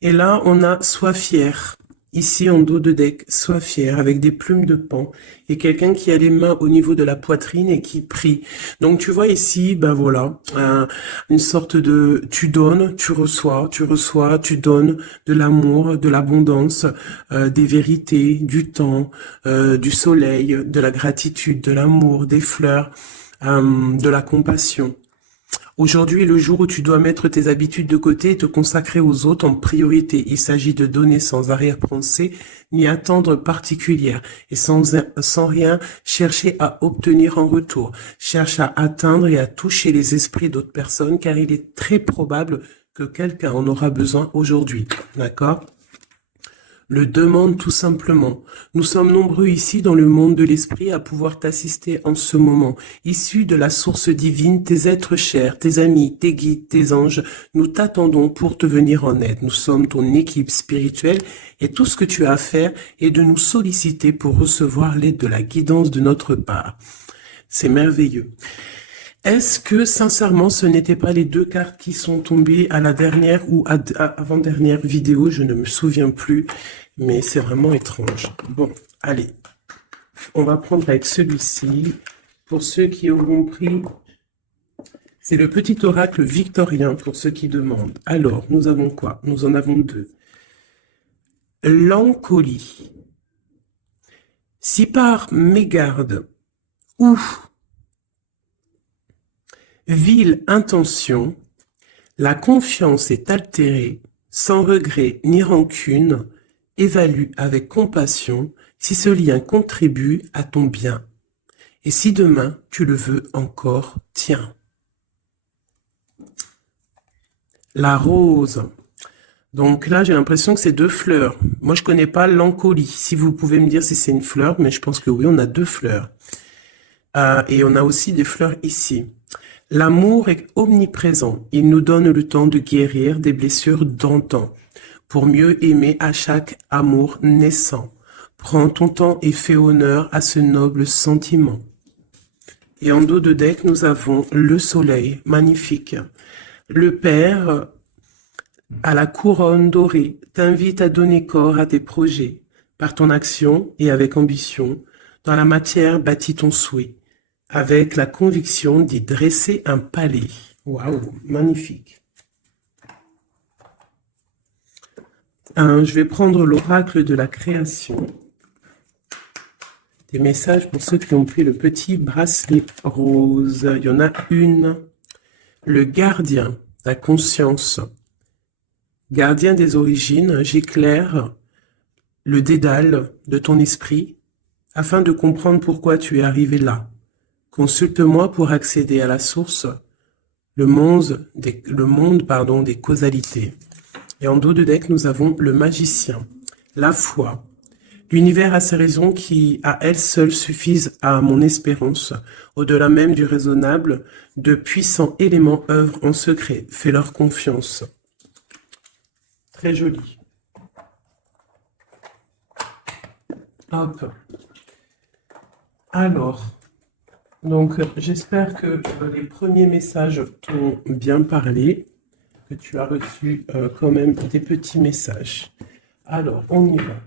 Et là, on a sois fier. Ici, en dos de deck, sois fier, avec des plumes de paon. Et quelqu'un qui a les mains au niveau de la poitrine et qui prie. Donc, tu vois ici, ben voilà, une sorte de, tu donnes, tu reçois, tu donnes de l'amour, de l'abondance, des vérités, du temps, du soleil, de la gratitude, de l'amour, des fleurs, de la compassion. Aujourd'hui est le jour où tu dois mettre tes habitudes de côté et te consacrer aux autres en priorité. Il s'agit de donner sans arrière-pensée ni attendre particulière et sans rien chercher à obtenir en retour. Cherche à atteindre et à toucher les esprits d'autres personnes car il est très probable que quelqu'un en aura besoin aujourd'hui. D'accord ? Le demande tout simplement. Nous sommes nombreux ici dans le monde de l'esprit à pouvoir t'assister en ce moment. Issus de la source divine, tes êtres chers, tes amis, tes guides, tes anges, nous t'attendons pour te venir en aide. Nous sommes ton équipe spirituelle et tout ce que tu as à faire est de nous solliciter pour recevoir l'aide de la guidance de notre part. C'est merveilleux. Est-ce que, sincèrement, ce n'étaient pas les deux cartes qui sont tombées à la dernière ou avant-dernière vidéo? Je ne me souviens plus, mais c'est vraiment étrange. Bon, allez, on va prendre avec celui-ci. Pour ceux qui auront pris, c'est le petit oracle victorien pour ceux qui demandent. Alors, nous avons quoi? Nous en avons deux. L'encolie. Si par mégarde ou vile intention, la confiance est altérée, sans regret ni rancune, évalue avec compassion si ce lien contribue à ton bien. Et si demain tu le veux encore, tiens. La rose. Donc là, j'ai l'impression que c'est deux fleurs. Moi, je connais pas l'encolie. Si vous pouvez me dire si c'est une fleur, mais je pense que oui, on a deux fleurs. Et on a aussi des fleurs ici. L'amour est omniprésent. Il nous donne le temps de guérir des blessures d'antan, pour mieux aimer à chaque amour naissant. Prends ton temps et fais honneur à ce noble sentiment. Et en dos de deck, nous avons le soleil, magnifique. Le Père, à la couronne dorée, t'invite à donner corps à tes projets. Par ton action et avec ambition, dans la matière bâtis ton souhait, avec la conviction d'y dresser un palais. Waouh, magnifique. Je vais prendre l'oracle de la création. Des messages pour ceux qui ont pris le petit bracelet rose. Il y en a une. Le gardien, la conscience. Gardien des origines, j'éclaire le dédale de ton esprit afin de comprendre pourquoi tu es arrivé là. Consulte-moi pour accéder à la source, le monde des causalités. Et en dos de deck, nous avons le magicien, la foi. L'univers a ses raisons qui, à elles seules, suffisent à mon espérance. Au-delà même du raisonnable, de puissants éléments œuvrent en secret. Fais-leur confiance. Très joli. Hop. Alors, donc j'espère que les premiers messages t'ont bien parlé, que tu as reçu quand même des petits messages. Alors, on y va.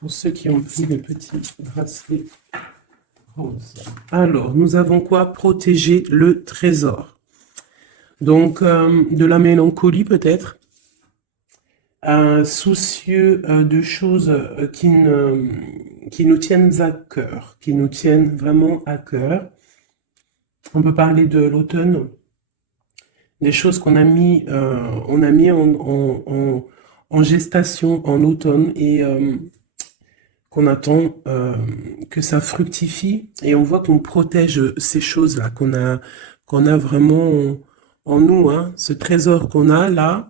Pour ceux qui ont pris le petit bracelet rose. Alors, nous avons quoi? Protéger le trésor. Donc, de la mélancolie peut-être, soucieux de choses qui nous tiennent à cœur, qui nous tiennent vraiment à cœur. On peut parler de l'automne, des choses qu'on a mis, en gestation en automne et qu'on attend que ça fructifie. Et on voit qu'on protège ces choses-là, qu'on a vraiment en nous, hein, ce trésor qu'on a là,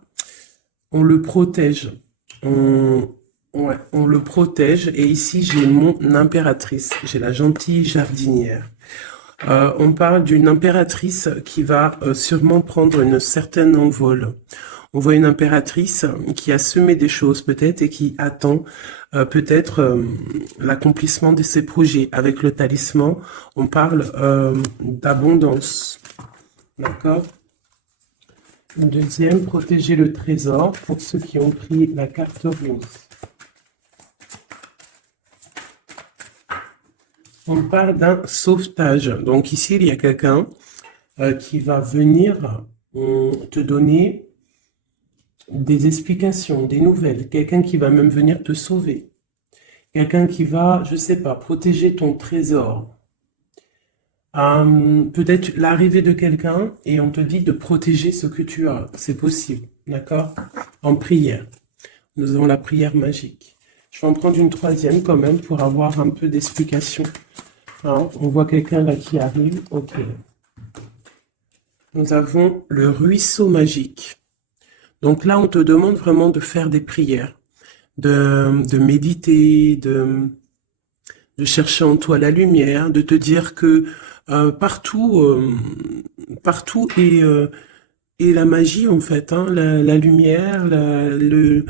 on le protège. On le protège. Et ici, j'ai mon impératrice. J'ai la gentille jardinière. On parle d'une impératrice qui va sûrement prendre une certaine envol. On voit une impératrice qui a semé des choses peut-être et qui attend peut-être l'accomplissement de ses projets. Avec le talisman, on parle d'abondance. D'accord ? Deuxième, protéger le trésor pour ceux qui ont pris la carte rose. On parle d'un sauvetage. Donc ici, il y a quelqu'un qui va venir te donner des explications, des nouvelles. Quelqu'un qui va même venir te sauver. Quelqu'un qui va, je sais pas, protéger ton trésor. Peut-être l'arrivée de quelqu'un et on te dit de protéger ce que tu as. C'est possible, d'accord? En prière. Nous avons la prière magique. Je vais en prendre une troisième quand même pour avoir un peu d'explication. Hein, on voit quelqu'un là qui arrive. Ok. Nous avons le ruisseau magique. Donc là, on te demande vraiment de faire des prières, de méditer, de chercher en toi la lumière, de te dire que partout est la magie en fait, hein, la lumière, le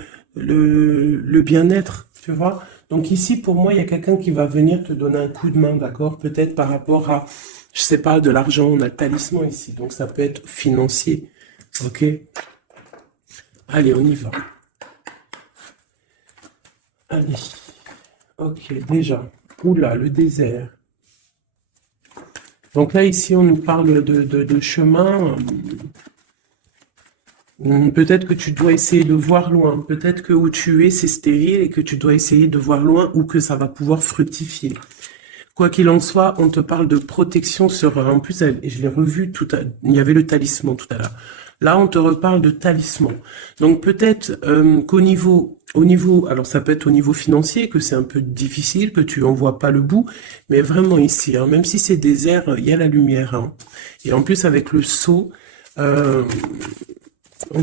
bien-être, tu vois. Donc ici, pour moi, il y a quelqu'un qui va venir te donner un coup de main, d'accord? Peut-être par rapport à, je sais pas, de l'argent, on a le talisman ici, donc ça peut être financier, ok? Allez, on y va. Allez, ok, déjà. Oula, le désert. Donc là, ici, on nous parle de chemin. Peut-être que tu dois essayer de voir loin. Peut-être que où tu es, c'est stérile et que tu dois essayer de voir loin ou que ça va pouvoir fructifier. Quoi qu'il en soit, on te parle de protection sur... En plus, je l'ai revu il y avait le talisman tout à l'heure. Là, on te reparle de talisman. Donc peut-être qu'au niveau... alors ça peut être au niveau financier, que c'est un peu difficile, que tu en vois pas le bout, mais vraiment ici, hein, même si c'est désert, il y a la lumière. Hein. Et en plus, avec le sceau, on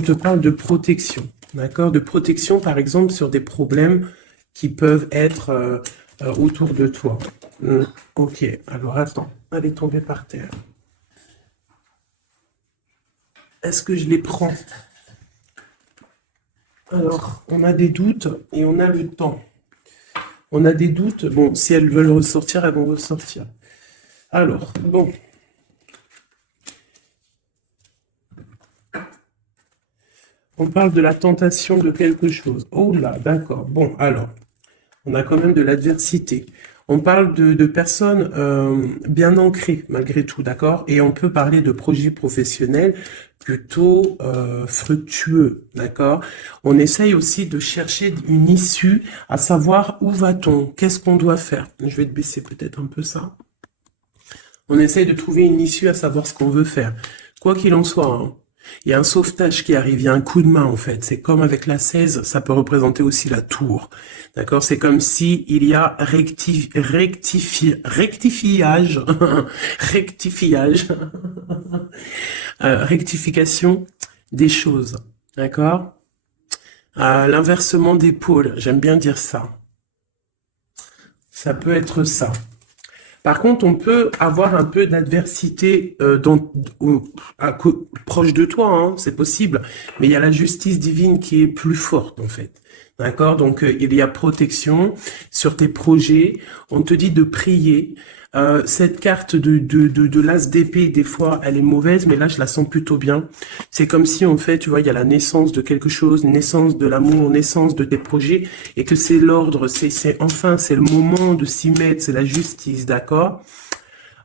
te parle de protection, d'accord? De protection, par exemple, sur des problèmes qui peuvent être autour de toi. Ok, alors attends, elle est tombée par terre. Est-ce que je les prends? Alors, on a des doutes et on a le temps. On a des doutes. Bon, si elles veulent ressortir, elles vont ressortir. Alors, bon. On parle de la tentation de quelque chose. Oh là, d'accord. Bon, alors, on a quand même de l'adversité. On parle de personnes bien ancrées, malgré tout, d'accord? Et on peut parler de projets professionnels plutôt fructueux, d'accord? On essaye aussi de chercher une issue, à savoir où va-t-on? Qu'est-ce qu'on doit faire? Je vais te baisser peut-être un peu ça. On essaye de trouver une issue, à savoir ce qu'on veut faire. Quoi qu'il en soit, hein, il y a un sauvetage qui arrive, il y a un coup de main en fait. C'est comme avec la 16, ça peut représenter aussi la tour. D'accord? C'est comme si il y a rectifiage, rectifiage, rectification des choses. D'accord? L'inversement des pôles, j'aime bien dire ça. Ça peut être ça. Par contre, on peut avoir un peu d'adversité proche de toi, hein, c'est possible. Mais il y a la justice divine qui est plus forte, en fait. D'accord? Donc, il y a protection sur tes projets. On te dit de prier. Cette carte de l'as d'épée, des fois, elle est mauvaise, mais là, je la sens plutôt bien. C'est comme si, en fait, tu vois, il y a la naissance de quelque chose, naissance de l'amour, naissance de tes projets, et que c'est l'ordre, enfin, c'est le moment de s'y mettre, c'est la justice, d'accord?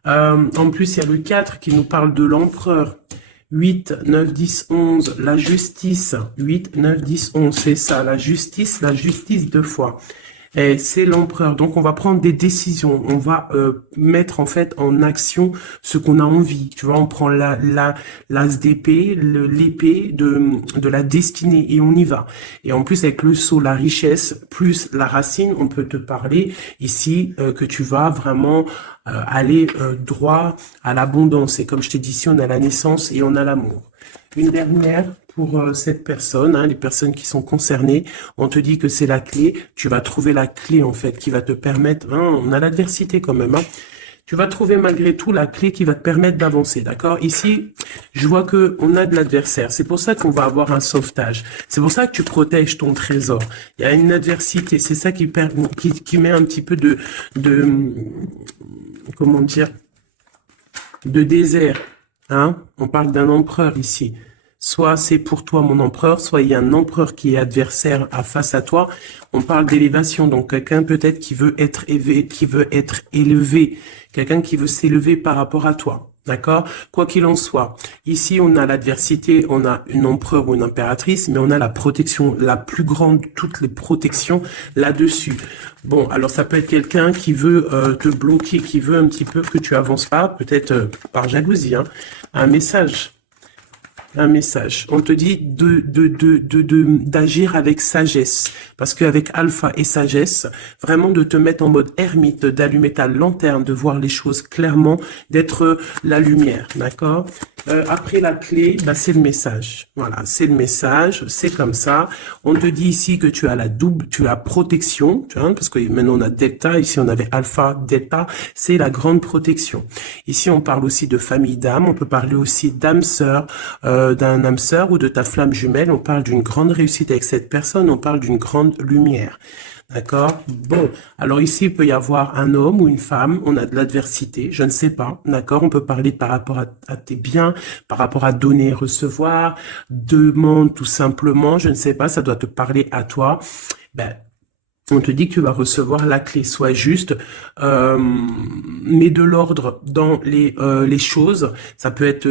En plus, il y a le 4 qui nous parle de l'empereur. 8, 9, 10, 11, la justice. 8, 9, 10, 11, c'est ça, la justice deux fois. Et c'est l'empereur. Donc, on va prendre des décisions. On va mettre en fait en action ce qu'on a envie. Tu vois, on prend l'as d'épée, l'épée de la destinée et on y va. Et en plus, avec le sceau, la richesse, plus la racine, on peut te parler ici que tu vas vraiment aller droit à l'abondance. Et comme je t'ai dit, ici, on a la naissance et on a l'amour. Une dernière pour cette personne, hein, les personnes qui sont concernées, on te dit que c'est la clé, tu vas trouver la clé en fait qui va te permettre, hein, on a l'adversité quand même, hein, tu vas trouver malgré tout la clé qui va te permettre d'avancer, d'accord? Ici, je vois que on a de l'adversaire, c'est pour ça qu'on va avoir un sauvetage, c'est pour ça que tu protèges ton trésor, il y a une adversité, c'est ça qui met un petit peu de comment dire, de désert, hein? On parle d'un empereur ici. soit c'est pour toi mon empereur, soit il y a un empereur qui est adversaire face à toi. On parle d'élévation, donc quelqu'un peut-être qui veut être élevé, quelqu'un qui veut s'élever par rapport à toi. D'accord? Quoi qu'il en soit, ici on a l'adversité, on a une empereur ou une impératrice, mais on a la protection, la plus grande de toutes les protections là-dessus. Bon, alors ça peut être quelqu'un qui veut te bloquer, qui veut un petit peu que tu avances pas, peut-être par jalousie, hein, un message. Un message. On te dit d'agir avec sagesse. Parce qu'avec alpha et sagesse, vraiment de te mettre en mode ermite, d'allumer ta lanterne, de voir les choses clairement, d'être la lumière. D'accord? Après la clé, bah, c'est le message. Voilà, c'est le message, c'est comme ça. On te dit ici que tu as tu as protection, tu vois, parce que maintenant on a delta, ici on avait alpha, delta, c'est la grande protection. Ici on parle aussi de famille d'âme, on peut parler aussi d'âme sœur, d'un âme sœur ou de ta flamme jumelle, on parle d'une grande réussite avec cette personne, on parle d'une grande lumière. D'accord? Bon, alors ici, il peut y avoir un homme ou une femme, on a de l'adversité, je ne sais pas, d'accord? On peut parler par rapport à tes biens, par rapport à donner et recevoir, demande tout simplement, je ne sais pas, ça doit te parler à toi. Ben, on te dit que tu vas recevoir la clé, sois juste, mets de l'ordre dans les choses. Ça peut être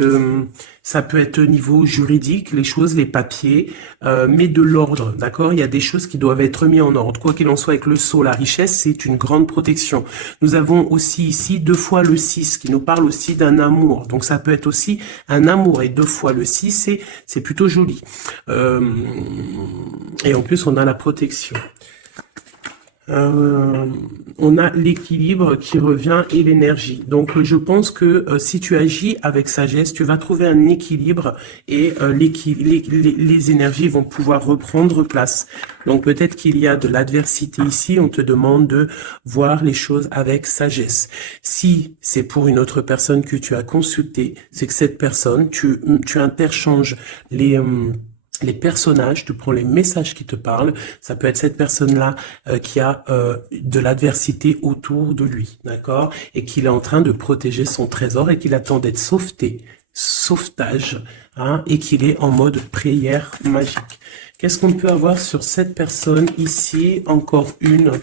au niveau juridique, les choses, les papiers, mets de l'ordre, d'accord? Il y a des choses qui doivent être mises en ordre. Quoi qu'il en soit, avec le sceau, la richesse, c'est une grande protection. Nous avons aussi ici 2 fois le 6, qui nous parle aussi d'un amour. Donc ça peut être aussi un amour, et 2 fois le 6, c'est plutôt joli. Et en plus, on a la protection. On a l'équilibre qui revient et l'énergie. Donc, je pense que si tu agis avec sagesse, tu vas trouver un équilibre et les énergies vont pouvoir reprendre place. Donc, peut-être qu'il y a de l'adversité ici. On te demande de voir les choses avec sagesse. Si c'est pour une autre personne que tu as consulté, c'est que cette personne, tu interchanges les personnages, tu prends les messages qui te parlent, ça peut être cette personne-là qui a de l'adversité autour de lui, d'accord? Et qu'il est en train de protéger son trésor et qu'il attend d'être sauvetage, hein, et qu'il est en mode prière magique. Qu'est-ce qu'on peut avoir sur cette personne ici? Encore une.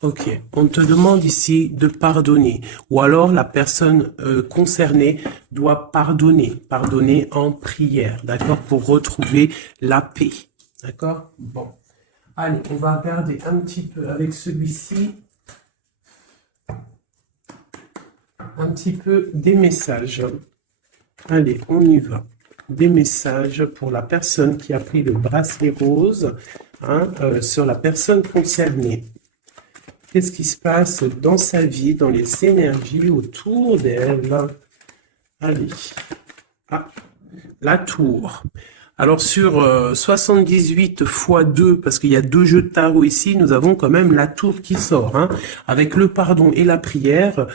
Ok, on te demande ici de pardonner, ou alors la personne concernée doit pardonner en prière, d'accord, pour retrouver la paix, d'accord? Bon, allez, on va regarder un petit peu avec celui-ci, un petit peu des messages. Allez, on y va. Des messages pour la personne qui a pris le bracelet rose, hein, sur la personne concernée. Qu'est-ce qui se passe dans sa vie, dans les énergies autour d'elle? Allez. Ah, la tour. Alors sur 78 x 2, parce qu'il y a 2 jeux de tarot ici, nous avons quand même la tour qui sort, hein, avec le pardon et la prière.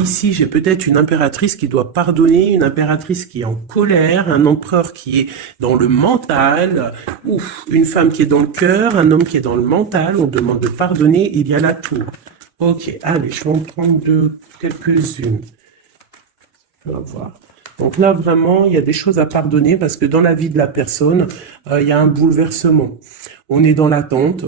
Ici, j'ai peut-être une impératrice qui doit pardonner, une impératrice qui est en colère, un empereur qui est dans le mental, ou une femme qui est dans le cœur, un homme qui est dans le mental, on demande de pardonner, il y a la tour. Ok, allez, je vais en prendre quelques-unes. On va voir. Donc là, vraiment, il y a des choses à pardonner parce que dans la vie de la personne, il y a un bouleversement. On est dans l'attente,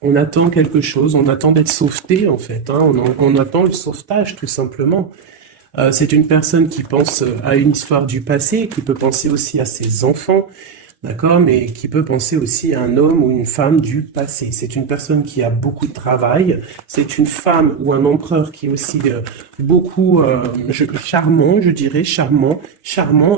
on attend quelque chose, on attend d'être sauveté en fait, hein, on attend le sauvetage tout simplement. C'est une personne qui pense à une histoire du passé, qui peut penser aussi à ses enfants, d'accord, mais qui peut penser aussi à un homme ou une femme du passé. C'est une personne qui a beaucoup de travail, c'est une femme ou un empereur qui est aussi beaucoup charmant, je dirais, charmant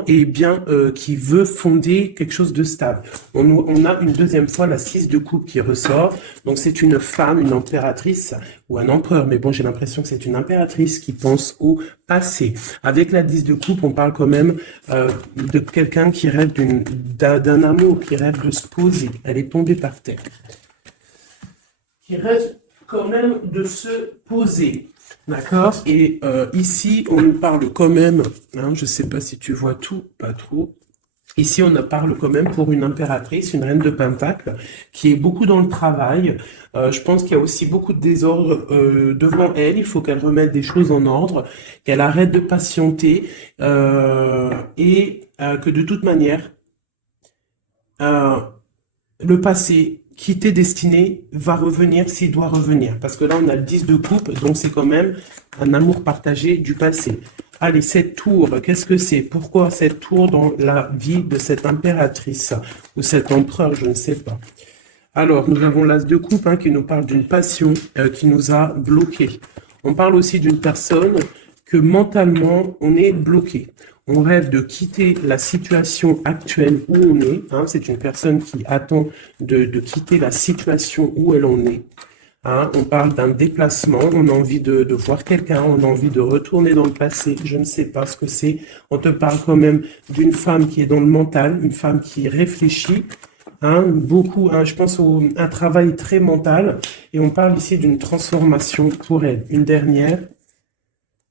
et bien qui veut fonder quelque chose de stable. On a une deuxième fois la 6 de coupe qui ressort, donc c'est une femme, une impératrice ou un empereur, mais bon, j'ai l'impression que c'est une impératrice qui pense au passé. Avec la 10 de coupe, on parle quand même de quelqu'un qui rêve d'un amour, qui rêve de se poser. Elle est tombée par terre. Qui rêve quand même de se poser. D'accord? Et ici, on nous parle quand même, hein, je ne sais pas si tu vois tout, pas trop. Ici, on en parle quand même pour une impératrice, une reine de Pentacle, qui est beaucoup dans le travail. Je pense qu'il y a aussi beaucoup de désordre devant elle. Il faut qu'elle remette des choses en ordre, qu'elle arrête de patienter et que de toute manière, euh, le passé qui t'est destiné va revenir s'il doit revenir. Parce que là, on a le 10 de coupe, donc c'est quand même un amour partagé du passé. Allez, cette tour, qu'est-ce que c'est? Pourquoi cette tour dans la vie de cette impératrice ou cet empereur, je ne sais pas. Alors, nous avons l'as de coupe qui nous parle d'une passion qui nous a bloqués. On parle aussi d'une personne que mentalement, on est bloqué. On rêve de quitter la situation actuelle où on est. C'est une personne qui attend de quitter la situation où elle en est. On parle d'un déplacement, on a envie de voir quelqu'un, on a envie de retourner dans le passé, je ne sais pas ce que c'est. On te parle quand même d'une femme qui est dans le mental, une femme qui réfléchit, beaucoup, je pense un travail très mental, et on parle ici d'une transformation pour elle. Une dernière,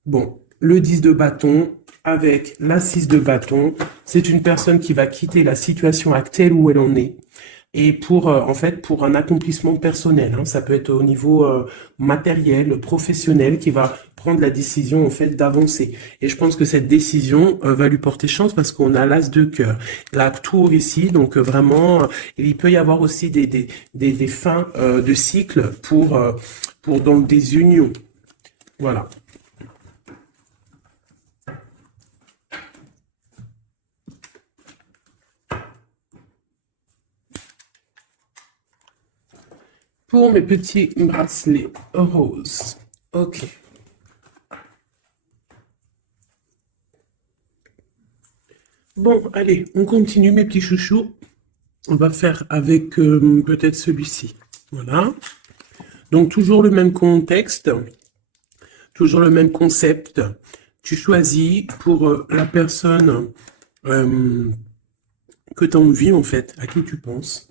bon, le 10 de bâton avec la 6 de bâton, c'est une personne qui va quitter la situation actuelle où elle en est. Et pour en fait pour un accomplissement personnel, ça peut être au niveau matériel, professionnel, qui va prendre la décision en fait d'avancer. Et je pense que cette décision va lui porter chance parce qu'on a l'as de cœur, la tour ici, donc vraiment il peut y avoir aussi des fins de cycle pour donc des unions. Voilà. Pour mes petits bracelets roses. Ok. Bon, allez, on continue mes petits chouchous. On va faire avec peut-être celui-ci. Voilà. Donc toujours le même contexte, toujours le même concept. Tu choisis pour la personne que tu as envie en fait, à qui tu penses.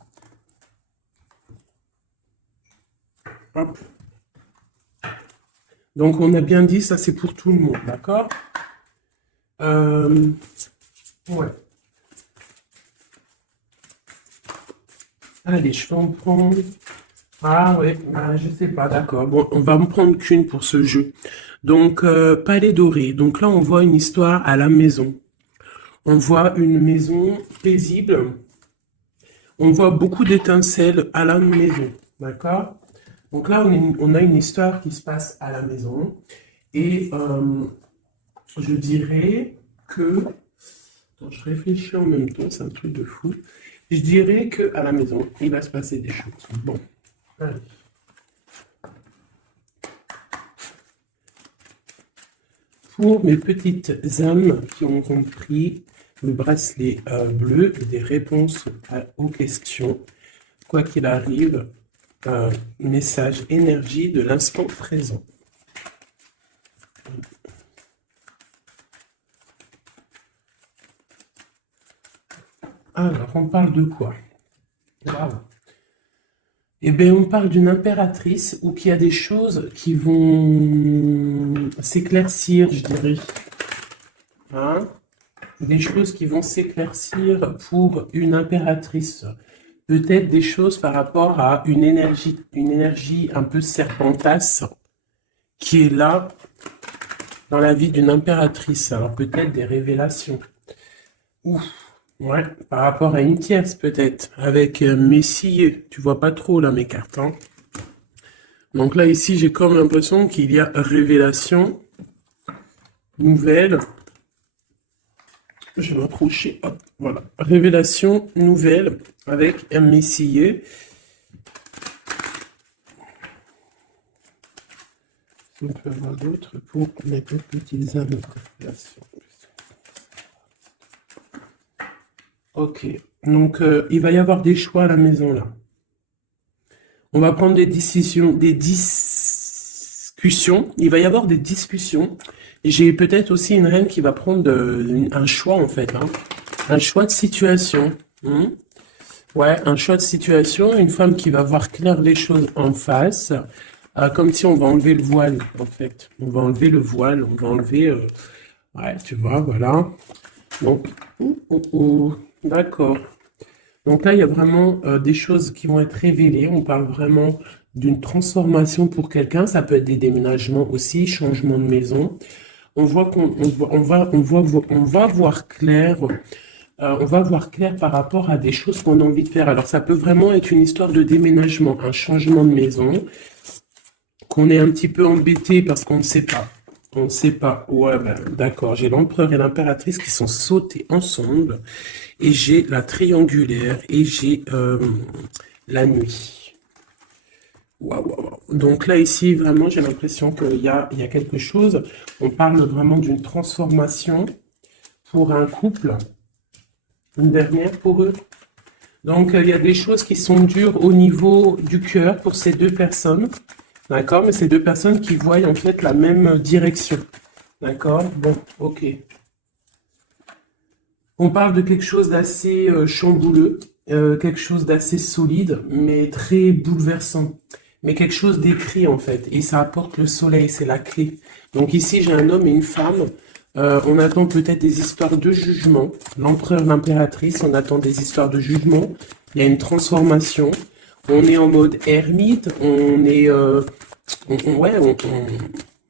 Hop. Donc on a bien dit, ça c'est pour tout le monde, d'accord? Ouais. Allez, je vais en prendre. Ah ouais, je sais pas, d'accord. Bon, on va en prendre qu'une pour ce jeu. Donc, palais doré. Donc là, on voit une histoire à la maison. On voit une maison paisible. On voit beaucoup d'étincelles à la maison, d'accord? Donc là, on a une histoire qui se passe à la maison. Et je dirais que... Attends, je réfléchis en même temps, c'est un truc de fou. Je dirais qu'à la maison, il va se passer des choses. Bon, allez. Pour mes petites âmes qui ont compris le bracelet bleu, des réponses aux questions, quoi qu'il arrive, message énergie de l'instant présent. Alors, on parle de quoi? Waouh. Eh bien, on parle d'une impératrice ou qu'il y a des choses qui vont s'éclaircir, je dirais. Des choses qui vont s'éclaircir pour une impératrice. Peut-être des choses par rapport à une énergie un peu serpentasse qui est là dans la vie d'une impératrice. Alors peut-être des révélations. Ouf. Ouais, par rapport à une tierce peut-être, avec Messier. Tu vois pas trop là mes cartes. Donc là ici j'ai comme l'impression qu'il y a révélation, nouvelle. Je vais m'approcher, hop, voilà. Révélation, nouvelle, avec un Messier. On peut avoir d'autres pour les petites âmes de révélation. Ok, donc il va y avoir des choix à la maison là. On va prendre des décisions, des discussions. Il va y avoir des discussions. J'ai peut-être aussi une reine qui va prendre un choix en fait. Un choix de situation. Ouais, un choix de situation. Une femme qui va voir clair les choses en face. Comme si on va enlever le voile en fait. On va enlever le voile. On va enlever... ouais, tu vois, voilà. Donc... D'accord. Donc là, il y a vraiment des choses qui vont être révélées. On parle vraiment d'une transformation pour quelqu'un. Ça peut être des déménagements aussi, changement de maison. On voit on va voir clair. On va voir clair par rapport à des choses qu'on a envie de faire. Alors, ça peut vraiment être une histoire de déménagement, un changement de maison, qu'on est un petit peu embêté parce qu'on ne sait pas. On ne sait pas. Ouais, ben, d'accord. J'ai l'empereur et l'impératrice qui sont sautés ensemble. Et j'ai la triangulaire. Et j'ai la nuit. Waouh, waouh, waouh. Donc là, ici, vraiment, j'ai l'impression il y a quelque chose. On parle vraiment d'une transformation pour un couple. Une dernière pour eux. Donc, il y a des choses qui sont dures au niveau du cœur pour ces deux personnes. D'accord? Mais ces deux personnes qui voient en fait la même direction. D'accord? Bon, ok. On parle de quelque chose d'assez chambouleux, quelque chose d'assez solide, mais très bouleversant. Mais quelque chose d'écrit en fait. Et ça apporte le soleil, c'est la clé. Donc ici, j'ai un homme et une femme. On attend peut-être des histoires de jugement. L'empereur, l'impératrice, on attend des histoires de jugement. Il y a une transformation. On est en mode ermite. Ouais,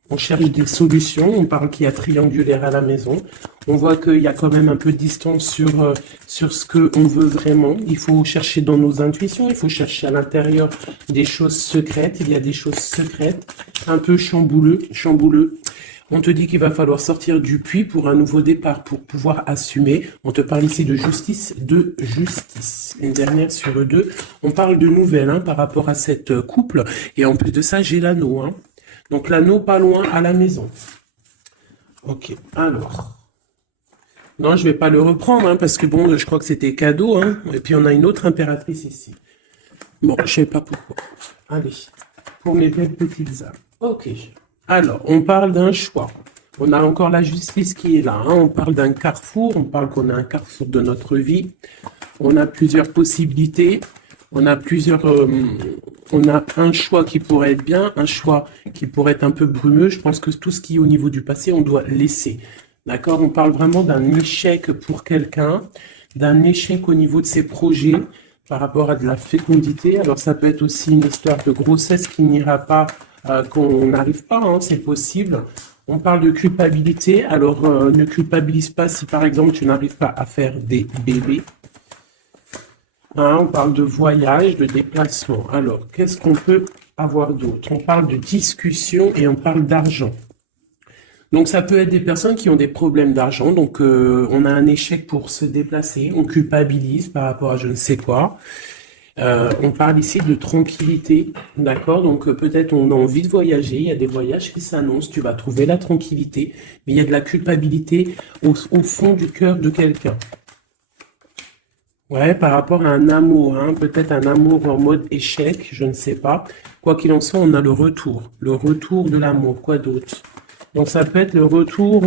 on cherche des solutions. On parle qu'il y a triangulaire à la maison. On voit qu'il y a quand même un peu de distance sur ce qu'on veut vraiment. Il faut chercher dans nos intuitions. Il faut chercher à l'intérieur des choses secrètes. Il y a des choses secrètes, un peu chambouleux. On te dit qu'il va falloir sortir du puits pour un nouveau départ, pour pouvoir assumer. On te parle ici de justice, de justice. Une dernière sur eux deux. On parle de nouvelles hein, par rapport à cette couple. Et en plus de ça, j'ai l'anneau. Hein. Donc l'anneau pas loin à la maison. Ok, alors. Non, je vais pas le reprendre, hein, parce que bon, je crois que c'était cadeau. Hein. Et puis on a une autre impératrice ici. Bon, je sais pas pourquoi. Allez, pour mes belles petites âmes. Ok. Alors, on parle d'un choix. On a encore la justice qui est là. Hein. On parle d'un carrefour. On parle qu'on a un carrefour de notre vie. On a plusieurs possibilités. On a on a un choix qui pourrait être bien, un choix qui pourrait être un peu brumeux. Je pense que tout ce qui est au niveau du passé, on doit laisser. D'accord? On parle vraiment d'un échec pour quelqu'un, d'un échec au niveau de ses projets par rapport à de la fécondité. Alors, ça peut être aussi une histoire de grossesse qui n'ira pas, qu'on n'arrive pas, hein, c'est possible. On parle de culpabilité. Alors, ne culpabilise pas si, par exemple, tu n'arrives pas à faire des bébés. Hein, on parle de voyage, de déplacement. Alors, qu'est-ce qu'on peut avoir d'autre? On parle de discussion et on parle d'argent. Donc, ça peut être des personnes qui ont des problèmes d'argent. Donc, on a un échec pour se déplacer. On culpabilise par rapport à je ne sais quoi. On parle ici de tranquillité, d'accord? Donc peut-être on a envie de voyager, il y a des voyages qui s'annoncent, tu vas trouver la tranquillité, mais il y a de la culpabilité au fond du cœur de quelqu'un. Ouais, par rapport à un amour, hein, peut-être un amour en mode échec, je ne sais pas. Quoi qu'il en soit, on a le retour de l'amour, quoi d'autre? Donc ça peut être le retour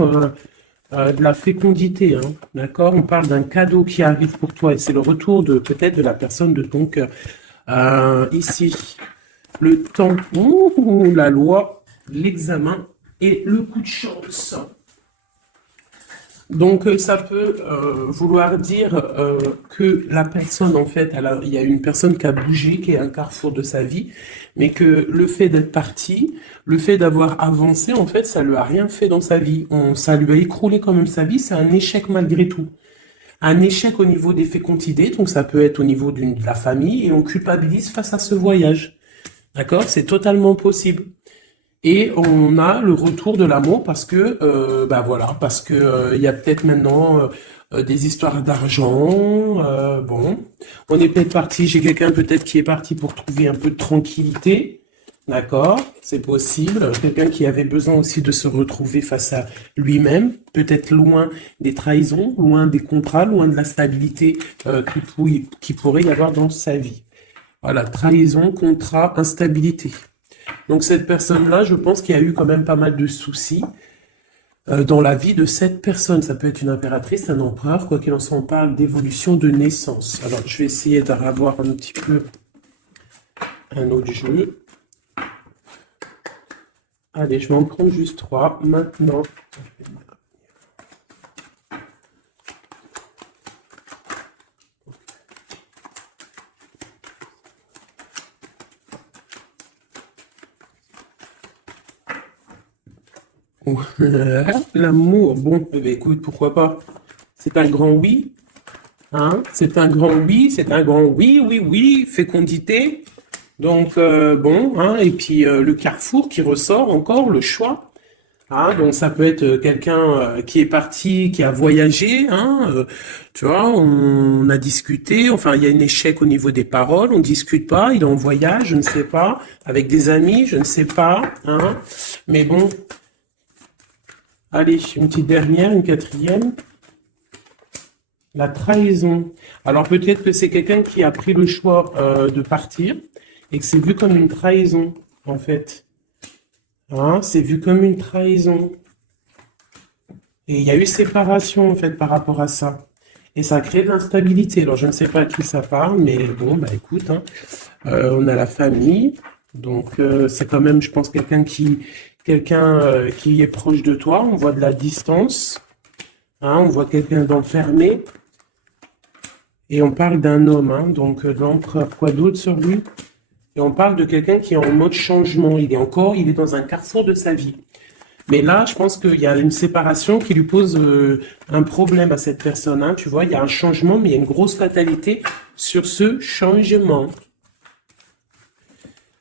de la fécondité, hein, d'accord? On parle d'un cadeau qui arrive pour toi et c'est le retour de peut-être de la personne de ton cœur. Ici, le temps, la loi, l'examen et le coup de chance. Donc, ça peut vouloir dire que la personne, en fait, il y a une personne qui a bougé, qui est un carrefour de sa vie, mais que le fait d'être parti, le fait d'avoir avancé, en fait, ça lui a rien fait dans sa vie. Ça lui a écroulé quand même sa vie, c'est un échec malgré tout. Un échec au niveau des fécondités, donc ça peut être au niveau de la famille, et on culpabilise face à ce voyage. D'accord? C'est totalement possible. Et on a le retour de l'amour parce que, bah voilà, parce que il y a peut-être maintenant des histoires d'argent. Bon, on est peut-être parti. J'ai quelqu'un peut-être qui est parti pour trouver un peu de tranquillité. D'accord, c'est possible. Quelqu'un qui avait besoin aussi de se retrouver face à lui-même, peut-être loin des trahisons, loin des contrats, loin de la stabilité qui pourrait y avoir dans sa vie. Voilà, trahison, contrat, instabilité. Donc cette personne-là, je pense qu'il y a eu quand même pas mal de soucis dans la vie de cette personne. Ça peut être une impératrice, un empereur, quoi qu'il en soit, on parle d'évolution de naissance. Alors je vais essayer de revoir un petit peu un autre jeu. Allez, je vais en prendre juste 3. Maintenant, L'amour, bon, eh ben, écoute, pourquoi pas? C'est un grand oui, hein? C'est un grand oui, c'est un grand oui, oui, oui, fécondité. Donc, bon, hein, et puis le carrefour qui ressort encore, le choix. Ah, donc ça peut être quelqu'un qui est parti, qui a voyagé, hein, tu vois, on a discuté, enfin il y a un échec au niveau des paroles, on discute pas, il est en voyage, je ne sais pas, avec des amis, je ne sais pas, hein, mais bon, allez, une petite dernière, une quatrième, la trahison. Alors peut-être que c'est quelqu'un qui a pris le choix de partir et que c'est vu comme une trahison, en fait. Hein, c'est vu comme une trahison. Et il y a eu séparation, en fait, par rapport à ça. Et ça a créé de l'instabilité. Alors, je ne sais pas à qui ça parle, mais bon, bah écoute, hein, on a la famille. Donc, c'est quand même, je pense, quelqu'un qui est proche de toi. On voit de la distance. Hein, on voit quelqu'un d'enfermé. Et on parle d'un homme, hein, donc l'empereur, quoi d'autre sur lui? Et on parle de quelqu'un qui est en mode changement. Il est dans un carrefour de sa vie. Mais là, je pense qu'il y a une séparation qui lui pose un problème à cette personne, hein. Tu vois, il y a un changement, mais il y a une grosse fatalité sur ce changement.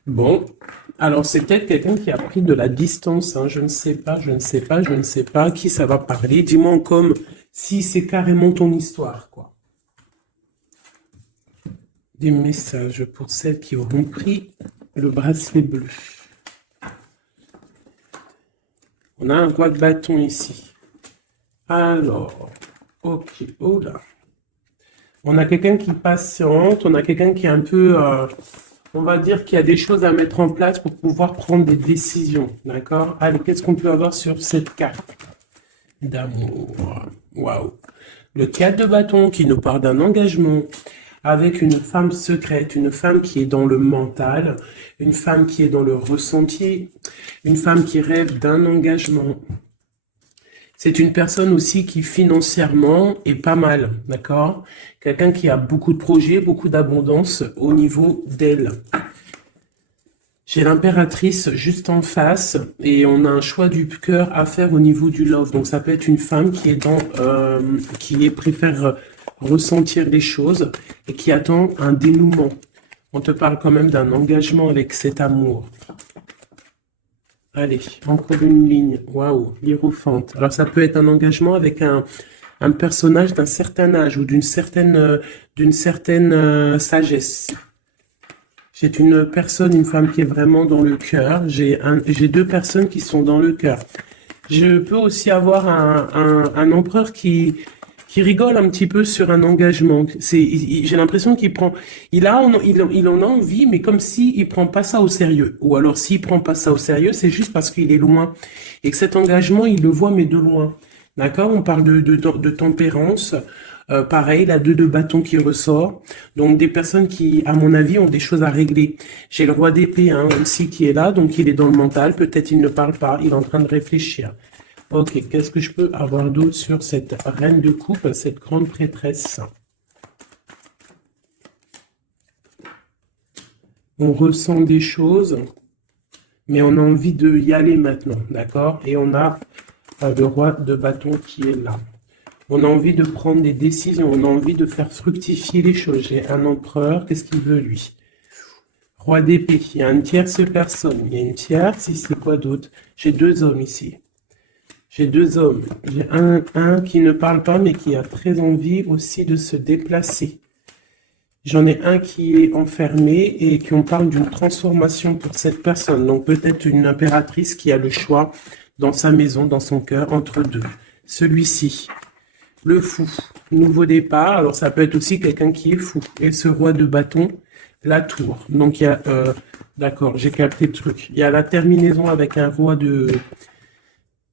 Bon, alors c'est peut-être quelqu'un qui a pris de la distance, hein. Je ne sais pas, je ne sais pas, je ne sais pas qui ça va parler. Dis-moi comme si c'est carrément ton histoire, quoi. Des messages pour celles qui auront pris le bracelet bleu. On a un roi de bâton ici. Alors, ok, oh là. On a quelqu'un qui patiente, on a quelqu'un qui est un peu, on va dire qu'il y a des choses à mettre en place pour pouvoir prendre des décisions, d'accord? Allez, qu'est-ce qu'on peut avoir sur cette carte d'amour? Waouh! Le 4 de bâton qui nous parle d'un engagement avec une femme secrète, une femme qui est dans le mental, une femme qui est dans le ressenti, une femme qui rêve d'un engagement. C'est une personne aussi qui financièrement est pas mal, d'accord? Quelqu'un qui a beaucoup de projets, beaucoup d'abondance au niveau d'elle. J'ai l'impératrice juste en face et on a un choix du cœur à faire au niveau du love. Donc ça peut être une femme qui est préfère ressentir les choses et qui attend un dénouement. On te parle quand même d'un engagement avec cet amour. Allez, encore une ligne. Waouh, l'hiérophante. Alors ça peut être un engagement avec un personnage d'un certain âge ou d'une certaine sagesse. J'ai une personne, une femme qui est vraiment dans le cœur. J'ai deux personnes qui sont dans le cœur. Je peux aussi avoir un empereur qui rigole un petit peu sur un engagement. J'ai l'impression qu'il en a envie, mais comme si il prend pas ça au sérieux. Ou alors s'il prend pas ça au sérieux, c'est juste parce qu'il est loin et que cet engagement, il le voit mais de loin. D'accord? On parle de tempérance. Pareil, la 2 de bâton qui ressort. Donc des personnes qui, à mon avis, ont des choses à régler. J'ai le roi d'épée hein, aussi qui est là, donc il est dans le mental. Peut-être il ne parle pas, il est en train de réfléchir. Ok, qu'est-ce que je peux avoir d'autre sur cette reine de coupe, cette grande prêtresse? On ressent des choses, mais on a envie de y aller maintenant, d'accord? Et on a le roi de bâton qui est là. On a envie de prendre des décisions, on a envie de faire fructifier les choses. J'ai un empereur, qu'est-ce qu'il veut lui? Roi d'épée, il y a une tierce personne, il y a une tierce, ici quoi d'autre? J'ai deux hommes ici. J'ai deux hommes. J'ai un qui ne parle pas, mais qui a très envie aussi de se déplacer. J'en ai un qui est enfermé et qui on parle d'une transformation pour cette personne. Donc peut-être une impératrice qui a le choix dans sa maison, dans son cœur, entre deux. Celui-ci, le fou, nouveau départ. Alors ça peut être aussi quelqu'un qui est fou. Et ce roi de bâton, la tour. Donc il y a, d'accord, j'ai capté le truc. Il y a la terminaison avec un roi de...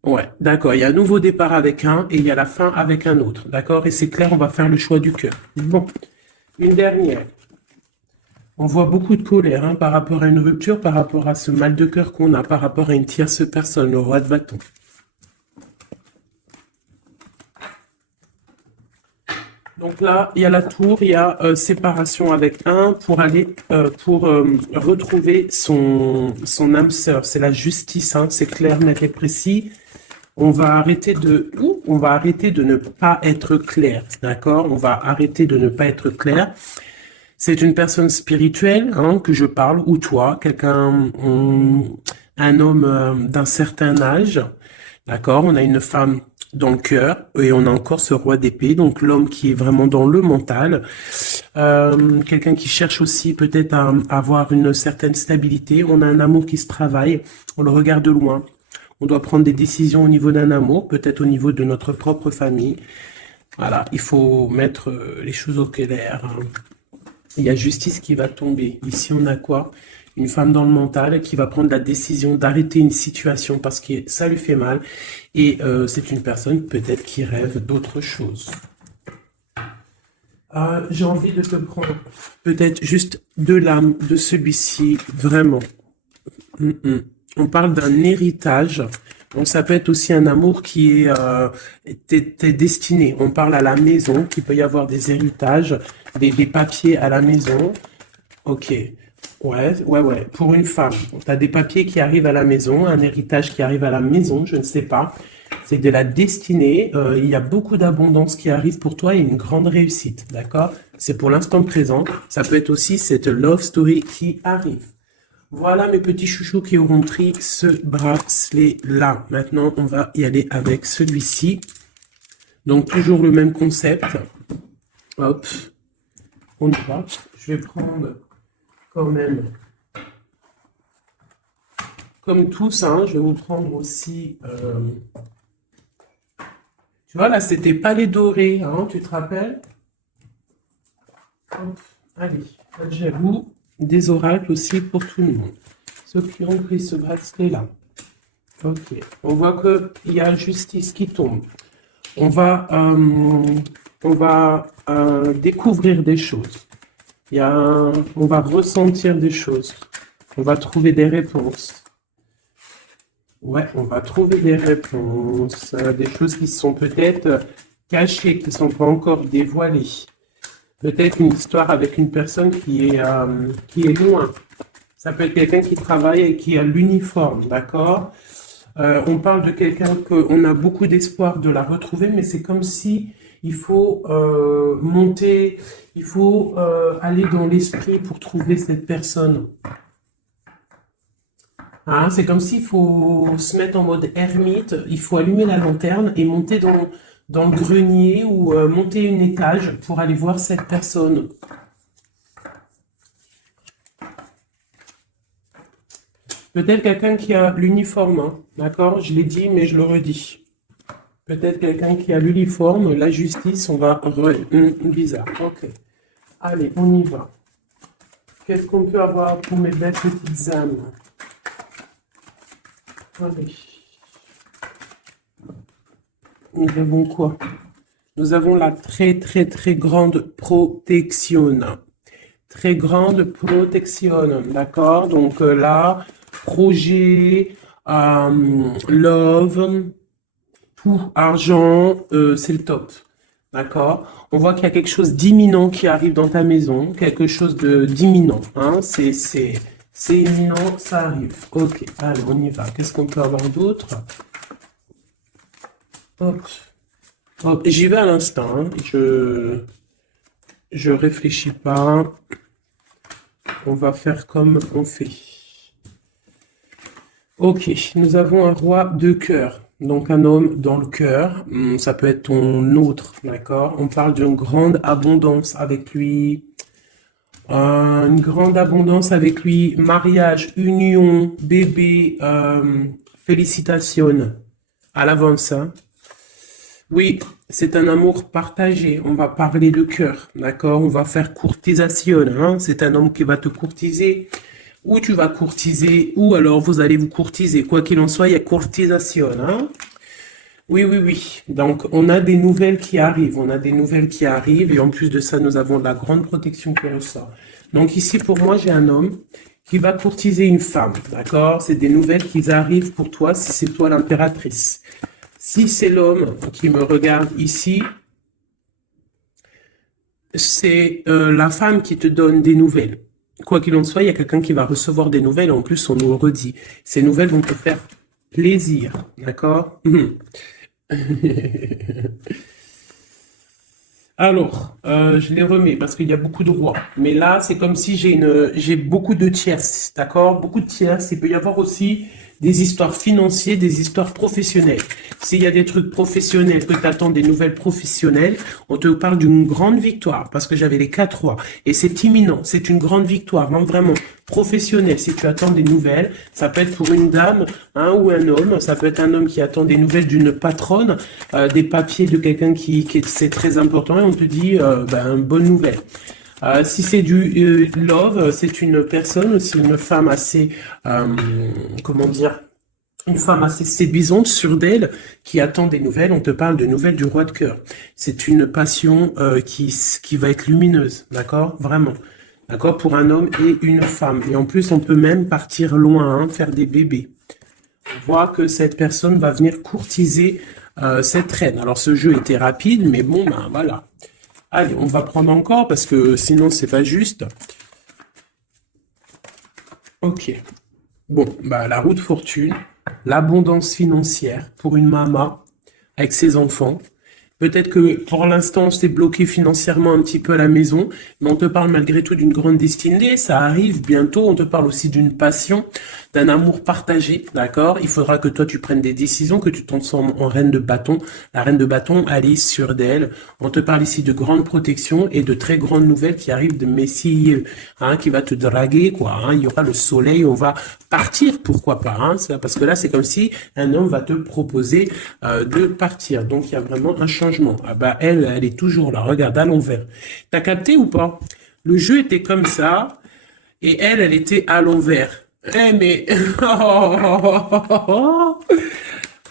Ouais, d'accord. Il y a un nouveau départ avec un et il y a la fin avec un autre. D'accord? Et c'est clair, on va faire le choix du cœur. Bon, une dernière. On voit beaucoup de colère hein, par rapport à une rupture, par rapport à ce mal de cœur qu'on a, par rapport à une tierce personne, le roi de bâton. Donc là, il y a la tour, il y a séparation avec un pour aller retrouver son âme sœur. C'est la justice, hein, c'est clair, net et précis. on va arrêter de ne pas être clair, d'accord? On va arrêter de ne pas être clair. C'est une personne spirituelle, hein, que je parle, ou toi, un homme d'un certain âge, d'accord? On a une femme dans le cœur et on a encore ce roi d'épée, donc l'homme qui est vraiment dans le mental. Quelqu'un qui cherche aussi peut-être à avoir une certaine stabilité. On a un amour qui se travaille, on le regarde de loin. On doit prendre des décisions au niveau d'un amour, peut-être au niveau de notre propre famille. Voilà, il faut mettre les choses au clair, hein. Il y a justice qui va tomber. Ici, on a quoi? Une femme dans le mental qui va prendre la décision d'arrêter une situation parce que ça lui fait mal. Et c'est une personne peut-être qui rêve d'autre chose. J'ai envie de te prendre peut-être juste deux lames de celui-ci, vraiment. On parle d'un héritage. Donc ça peut être aussi un amour qui est t'es destiné. On parle à la maison, qu'il peut y avoir des héritages, des papiers à la maison. Ok. Ouais. Pour une femme, tu as des papiers qui arrivent à la maison, un héritage qui arrive à la maison, je ne sais pas. C'est de la destinée. Il y a beaucoup d'abondance qui arrive pour toi et une grande réussite, d'accord? C'est pour l'instant présent. Ça peut être aussi cette love story qui arrive. Voilà mes petits chouchous qui auront pris ce bracelet-là. Maintenant, on va y aller avec celui-ci. Donc, toujours le même concept. Hop, on y va. Je vais prendre quand même, comme tous, hein, je vais vous prendre aussi... tu vois, là, c'était pas les dorés, hein, tu te rappelles? Hop, allez, j'avoue. Des oracles aussi pour tout le monde. Ceux qui ont pris ce bracelet-là. Ok. On voit qu'il y a justice qui tombe. On va découvrir des choses. On va ressentir des choses. On va trouver des réponses. Ouais, on va trouver des réponses. Des choses qui sont peut-être cachées, qui ne sont pas encore dévoilées. Peut-être une histoire avec une personne qui est loin. Ça peut être quelqu'un qui travaille et qui a l'uniforme, d'accord? On parle de quelqu'un qu'on a beaucoup d'espoir de la retrouver, mais c'est comme si il faut monter, il faut aller dans l'esprit pour trouver cette personne. Hein, c'est comme s'il faut se mettre en mode ermite, il faut allumer la lanterne et monter dans le grenier ou monter une étage pour aller voir cette personne. Peut-être quelqu'un qui a l'uniforme, hein, d'accord? Je l'ai dit, mais je le redis. Peut-être quelqu'un qui a l'uniforme, la justice, on va... bizarre, ok. Allez, on y va. Qu'est-ce qu'on peut avoir pour mes belles petites âmes? Allez. Nous avons quoi? Nous avons la très grande protection. Très grande protection, d'accord? Donc là, projet, love, tout, argent, c'est le top. D'accord? On voit qu'il y a quelque chose d'imminent qui arrive dans ta maison, quelque chose d'imminent. Hein? C'est imminent, ça arrive. Ok, allez, on y va. Qu'est-ce qu'on peut avoir d'autre? Hop. Hop. J'y vais à l'instant. Hein. Je réfléchis pas. On va faire comme on fait. Ok, nous avons un roi de cœur. Donc un homme dans le cœur. Ça peut être ton autre, d'accord? On parle d'une grande abondance avec lui. Une grande abondance avec lui. Mariage, union, bébé, félicitations. À l'avance, hein. Oui, c'est un amour partagé. On va parler de cœur, d'accord? On va faire courtisation, hein? C'est un homme qui va te courtiser, ou tu vas courtiser, ou alors vous allez vous courtiser. Quoi qu'il en soit, il y a courtisation, hein? Oui. Donc, on a des nouvelles qui arrivent. Et en plus de ça, nous avons la grande protection qui ressort. Donc ici, pour moi, j'ai un homme qui va courtiser une femme, d'accord? C'est des nouvelles qui arrivent pour toi, si c'est toi l'impératrice. Si c'est l'homme qui me regarde ici, c'est la femme qui te donne des nouvelles. Quoi qu'il en soit, il y a quelqu'un qui va recevoir des nouvelles. En plus, on nous redit. Ces nouvelles vont te faire plaisir, d'accord? Alors, je les remets parce qu'il y a beaucoup de rois. Mais là, c'est comme si j'ai beaucoup de tierces, d'accord? Beaucoup de tierces. Il peut y avoir aussi des histoires financières, des histoires professionnelles. S'il y a des trucs professionnels, que tu attends des nouvelles professionnelles, on te parle d'une grande victoire parce que j'avais les 4 rois. Et c'est imminent, c'est une grande victoire, non, vraiment professionnelle. Si tu attends des nouvelles, ça peut être pour une dame hein, ou un homme. Ça peut être un homme qui attend des nouvelles d'une patronne, des papiers de quelqu'un qui c'est très important et on te dit bonne nouvelle. Si c'est du love, c'est une personne, c'est une femme assez, comment dire, une femme assez séduisante, sûre d'elle, qui attend des nouvelles. On te parle de nouvelles du roi de cœur. C'est une passion qui va être lumineuse, d'accord? Vraiment. D'accord? Pour un homme et une femme. Et en plus, on peut même partir loin, hein, faire des bébés. On voit que cette personne va venir courtiser cette reine. Alors, ce jeu était rapide, mais bon, ben voilà. Allez, on va prendre encore parce que sinon c'est pas juste. Ok. Bon, bah la roue de fortune, l'abondance financière pour une maman avec ses enfants. Peut-être que pour l'instant, c'est bloqué financièrement un petit peu à la maison, mais on te parle malgré tout d'une grande destinée. Ça arrive bientôt. On te parle aussi d'une passion, d'un amour partagé, d'accord? Il faudra que toi, tu prennes des décisions, que tu t'en sens en reine de bâton. La reine de bâton, Alice sur d'elle. On te parle ici de grande protection et de très grandes nouvelles qui arrivent de Messie, hein, qui va te draguer, quoi. Hein. Il y aura le soleil, on va partir, pourquoi pas, hein, parce que là, c'est comme si un homme va te proposer de partir. Donc, il y a vraiment un changement. Ah bah, elle est toujours là. Regarde, à l'envers. T'as capté ou pas? Le jeu était comme ça, et elle était à l'envers. Eh, mais...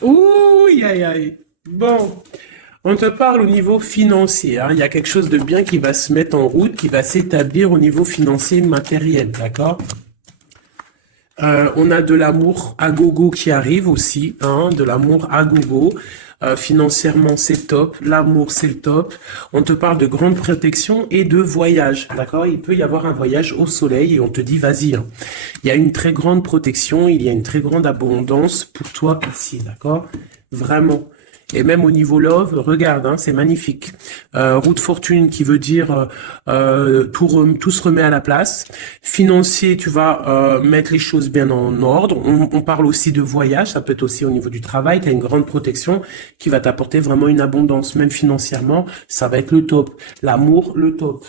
Ouh, aïe, aïe. Bon, on te parle au niveau financier. Hein. Il y a quelque chose de bien qui va se mettre en route, qui va s'établir au niveau financier matériel, d'accord? On a de l'amour à gogo qui arrive aussi, hein, de l'amour à gogo. Financièrement, c'est top. L'amour, c'est le top. On te parle de grande protection et de voyage, d'accord? Il peut y avoir un voyage au soleil et on te dit, vas-y. Hein. Il y a une très grande protection, il y a une très grande abondance pour toi ici, d'accord? Vraiment. Et même au niveau love, regarde, hein, c'est magnifique. Roue de fortune qui veut dire tout se remet à la place. Financier, tu vas mettre les choses bien en ordre. On parle aussi de voyage, ça peut être aussi au niveau du travail. Tu as une grande protection qui va t'apporter vraiment une abondance, même financièrement. Ça va être le top. L'amour, le top.